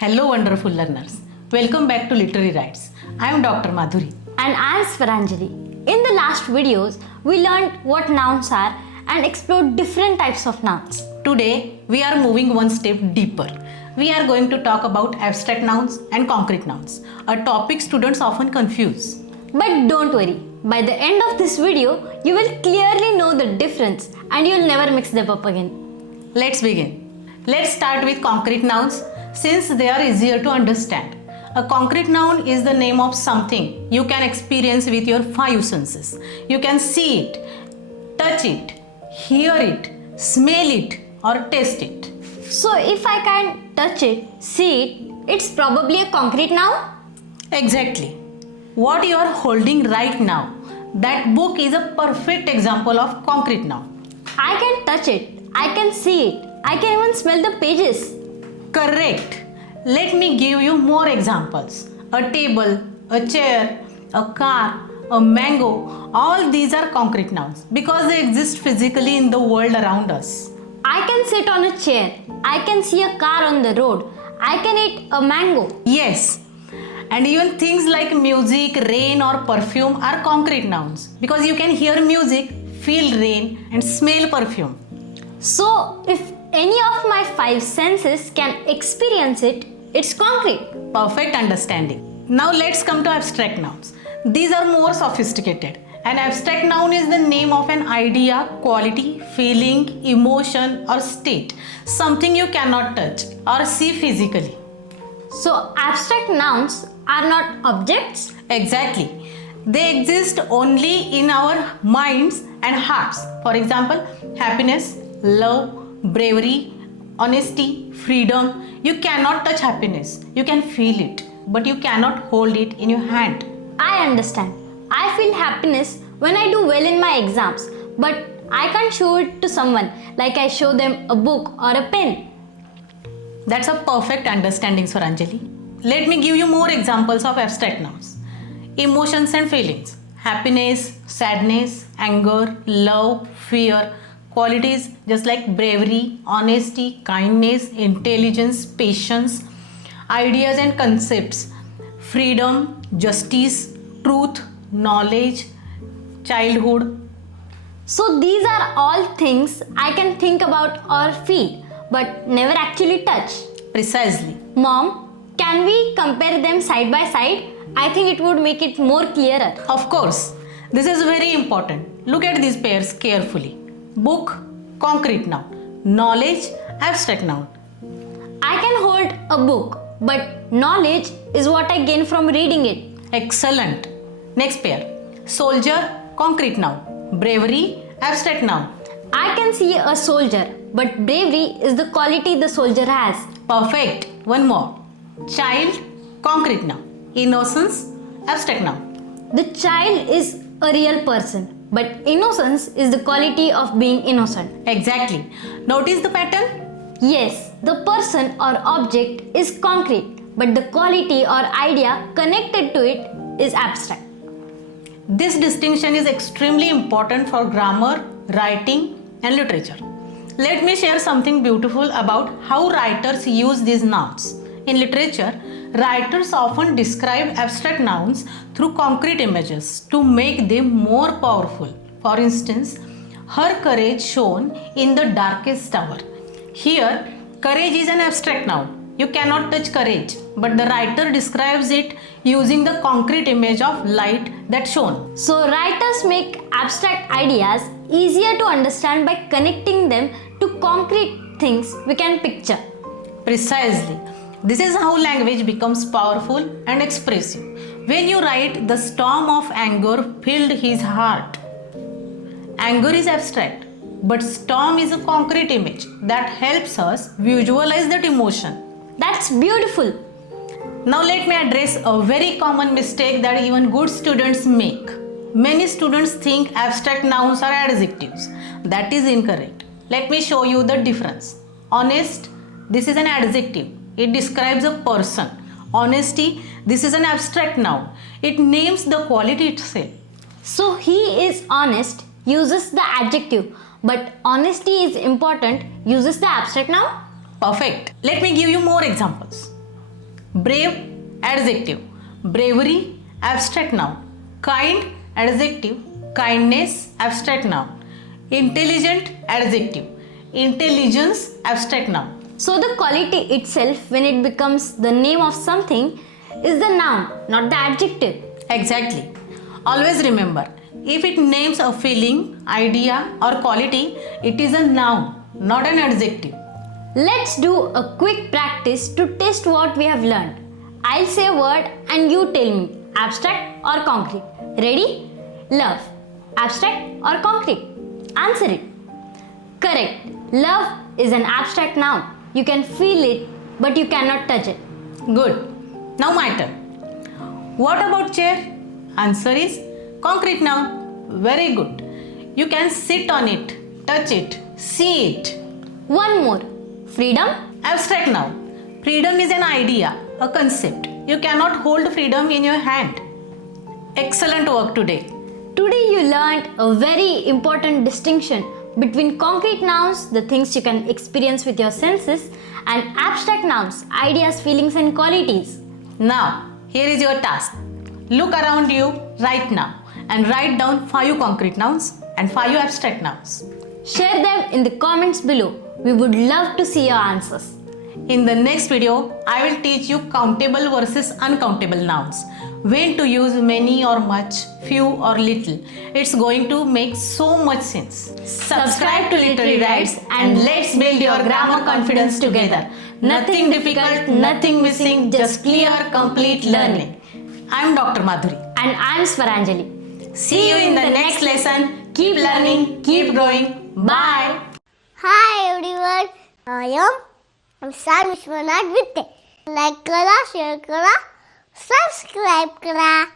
Hello, wonderful learners. Welcome back to Literary Rights. I am Dr. Madhuri. And I am Swaranjali. In the last videos, we learned what nouns are and explored different types of nouns. Today, we are moving one step deeper. We are going to talk about abstract nouns and concrete nouns, a topic students often confuse. But don't worry, by the end of this video, you will clearly know the difference and you'll never mix them up again. Let's begin. Let's start with concrete nouns since they are easier to understand. A concrete noun is the name of something you can experience with your five senses. You can see it, touch it, hear it, smell it, or taste it. So if I can touch it, see it, it's probably a concrete noun? Exactly. What you are holding right now, that book is a perfect example of concrete noun. I can touch it, I can see it, I can even smell the pages. Correct. Let me give you more examples. A table, a chair, a car, a mango, all these are concrete nouns because they exist physically in the world around us. I can sit on a chair, I can see a car on the road, I can eat a mango. Yes. And even things like music, rain, or perfume are concrete nouns because you can hear music, feel rain, and smell perfume. So, if any of my five senses can experience it, it's concrete. Perfect understanding. Now let's come to abstract nouns. These are more sophisticated. An abstract noun is the name of an idea, quality, feeling, emotion, or state. Something you cannot touch or see physically. So, abstract nouns are not objects? Exactly. They exist only in our minds and hearts. For example, happiness, love, bravery, honesty, freedom. You cannot touch happiness. You can feel it, but you cannot hold it in your hand. I understand. I feel happiness when I do well in my exams, but I can't show it to someone like I show them a book or a pen. That's a perfect understanding, Swaranjali. Let me give you more examples of abstract nouns. Emotions and feelings. Happiness, sadness, anger, love, fear. Qualities just like bravery, honesty, kindness, intelligence, patience. Ideas and concepts. Freedom, justice, truth, knowledge, childhood. So, these are all things I can think about or feel, but never actually touch. Precisely. Mom, can we compare them side by side? I think it would make it more clearer. Of course, this is very important. Look at these pairs carefully. Book, concrete noun. Knowledge, abstract noun. I can hold a book, but knowledge is what I gain from reading it. Excellent. Next pair. Soldier, concrete noun. Bravery, abstract noun. I can see a soldier, but bravery is the quality the soldier has. Perfect. One more. Child, concrete noun. Innocence, abstract noun. The child is a real person, but innocence is the quality of being innocent. Exactly. Notice the pattern? Yes, the person or object is concrete, but the quality or idea connected to it is abstract. This distinction is extremely important for grammar, writing, and literature. Let me share something beautiful about how writers use these nouns. In literature, writers often describe abstract nouns through concrete images to make them more powerful. For instance, her courage shone in the darkest hour. Here, courage is an abstract noun. You cannot touch courage, but the writer describes it using the concrete image of light that shone. So, writers make abstract ideas easier to understand by connecting them to concrete things we can picture. Precisely. This is how language becomes powerful and expressive. When you write, the storm of anger filled his heart. Anger is abstract, but storm is a concrete image that helps us visualize that emotion. That's beautiful. Now let me address a very common mistake that even good students make. Many students think abstract nouns are adjectives. That is incorrect. Let me show you the difference. Honest, this is an adjective. It describes a person. Honesty, this is an abstract noun. It names the quality itself. So, he is honest uses the adjective, but honesty is important uses the abstract noun. Perfect. Let me give you more examples. Brave, adjective. Bravery, abstract noun. Kind, adjective. Kindness, abstract noun. Intelligent, adjective. Intelligence, abstract noun. So the quality itself, when it becomes the name of something, is the noun, not the adjective. Exactly. Always remember, if it names a feeling, idea, or quality, it is a noun, not an adjective. Let's do a quick practice to test what we have learned. I'll say a word and you tell me abstract or concrete. Ready? Love. Abstract or concrete? Answer it. Correct. Love is an abstract noun. You can feel it, but you cannot touch it. Good. Now my turn. What about chair? Answer is concrete noun. Very good. You can sit on it, touch it, see it. One more. Freedom. Abstract noun. Freedom is an idea, a concept. You cannot hold freedom in your hand. Excellent work today. Today you learned a very important distinction between concrete nouns, the things you can experience with your senses, and abstract nouns, ideas, feelings, and qualities. Now, here is your task. Look around you right now and write down 5 concrete nouns and 5 abstract nouns. Share them in the comments below. We would love to see your answers. In the next video, I will teach you countable versus uncountable nouns. When to use many or much, few or little. It's going to make so much sense. Subscribe to Literary Rights and let's build your grammar confidence together. Nothing difficult, nothing missing, just clear, complete learning. I'm Dr. Madhuri. And I'm Swaranjali. See you in the next lesson. Keep learning, keep growing. Bye. Hi everyone, I am Sam Vishwanath Vitte. Like करा, share करा, subscribe करा.